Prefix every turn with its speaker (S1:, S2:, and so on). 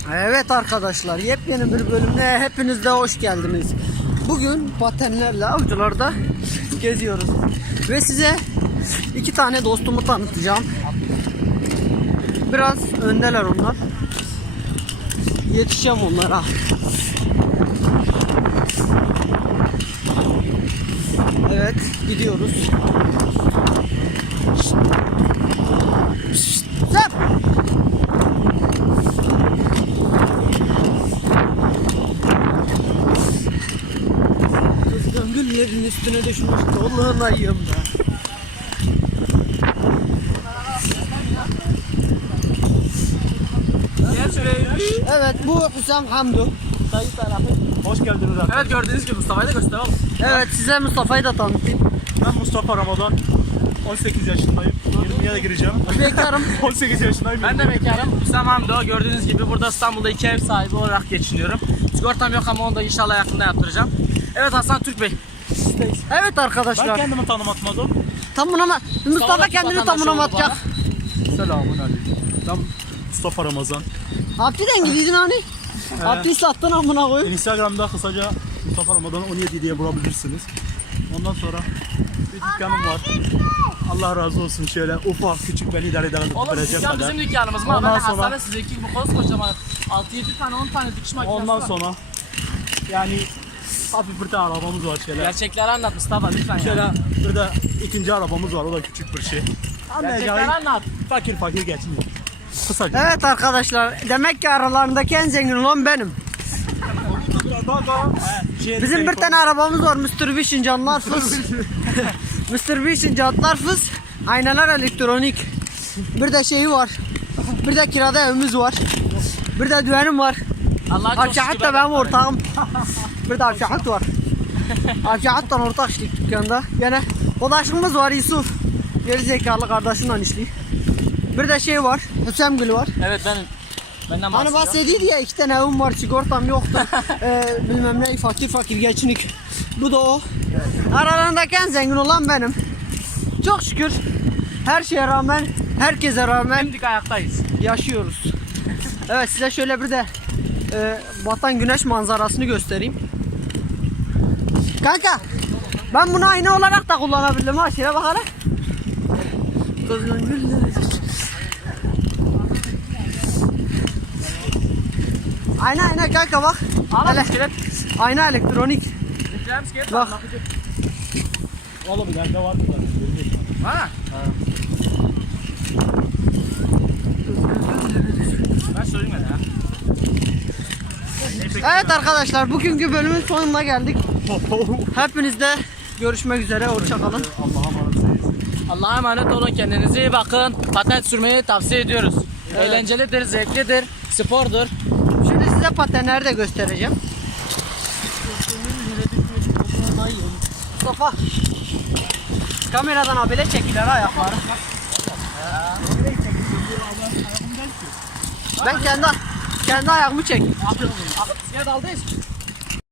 S1: Evet arkadaşlar, yepyeni bir bölümüne hepiniz de hoş geldiniz. Bugün patenlerle avcılarda geziyoruz ve size iki tane dostumu tanıtacağım. Biraz öndeler onlar. Yetişeceğim onlara. Evet, gidiyoruz. Zap! Kızgın güllerin üstüne düşmüş dolunayım da. Evet, bu Hüsam Hamdu.
S2: Hoş geldiniz arkadaşlar.
S3: Evet, gördüğünüz gibi Mustafa'yı da gösterelim.
S1: Evet, size Mustafa'yı da tanıtayım.
S2: Ben Mustafa Ramazan. 18 yaşındayım. 20'ye de gireceğim.
S1: Bekarım.
S2: 18 yaşındayım.
S3: Ben de bekarım. Hüsam Hamdo. Gördüğünüz gibi burada İstanbul'da 2 ev sahibi olarak geçiniyorum. Sigortam yok ama onu da inşallah yakında yaptıracağım. Evet Hasan Türk Bey.
S1: Evet
S2: Ben
S1: arkadaşlar.
S2: kendimi tanımatmadım.
S1: Mustafa kendini tamamlatacak.
S2: Selamun aleyküm. Ben Mustafa Ramazan.
S1: Abdiden gidiydin hani? Abdi sattın amına koyup.
S2: Instagram'da kısaca Mustafa Ramazan 17 diye bulabilirsiniz. Ondan sonra bir dükkanım var. Allah razı olsun, şöyle ufak küçük beni idare eden
S3: Oğlum
S2: verecek
S3: dükkan
S2: kadar.
S3: bizim dükkanımız mı?
S2: Ondan
S3: Ben de
S2: sonra-
S3: hastane sizinki bu koskocaman 6-7 tane 10 tane dikiş makinesi
S2: Ondan
S3: var.
S2: sonra yani hafif bir tane arabamız var şöyle.
S3: Gerçekleri anlat Mustafa lütfen
S2: Şöyle
S3: ya.
S2: bir de ikinci arabamız var, o da küçük bir şey.
S3: Gerçekleri anlat.
S2: Fakir geçmiyor. Kısaca.
S1: Evet arkadaşlar, demek ki aralarındaki en zengin olan benim. Bizim bir tane arabamız var, Mitsubishi canlar fıs. Mitsubishi jantlar fıs. Aynalar elektronik. Bir de şeyi var. Bir de kirada evimiz var. Bir de düğenim var.
S3: Allah'a çok
S1: Arşahat
S3: şükür.
S1: da benim ortağım. Bir de Arşahat var. Arşahat'tan ortak işlik dükkanda. Yine odaşımız var Yusuf. Geri zekalı kardeşimle işlik. Bir de şey var, Hüsam Gül var.
S3: Evet benim. Benden
S1: Hani
S3: bahsediyor.
S1: bahsediydi ya, iki tane evim var, sigortam yoktu. Bilmem ne, fakir geçinik. Bu da o. Aralarındaki en zengin olan benim. Çok şükür her şeye rağmen, herkese rağmen
S3: Şimdilik ayaktayız.
S1: yaşıyoruz. Evet, size şöyle bir de batan güneş manzarasını göstereyim. Kanka, ben bunu ayna olarak da kullanabildim ha, şeye bakarak. Kızgın güller. Ayna kanka bak.
S3: Al
S1: Hele.
S3: iskelet.
S1: Ayna elektronik.
S3: Güzel iskelet.
S1: Bak.
S2: Oğlum bir tane var mı?
S3: Ha? Ben söyleyeyim ya.
S1: Evet arkadaşlar, bugünkü bölümün sonuna geldik. Hepinizle görüşmek üzere, hoşça kalın.
S3: Allah'a emanet olun, kendinize iyi bakın. Patent sürmeyi tavsiye ediyoruz.
S1: Evet.
S3: Eğlencelidir, zevklidir, spordur.
S1: Şimdi size patenleri de göstereceğim. Mustafa, kameradan abile çekiler ayakları. Ben kendi ayağımı çek.
S3: Akıp bisiklet aldıyız.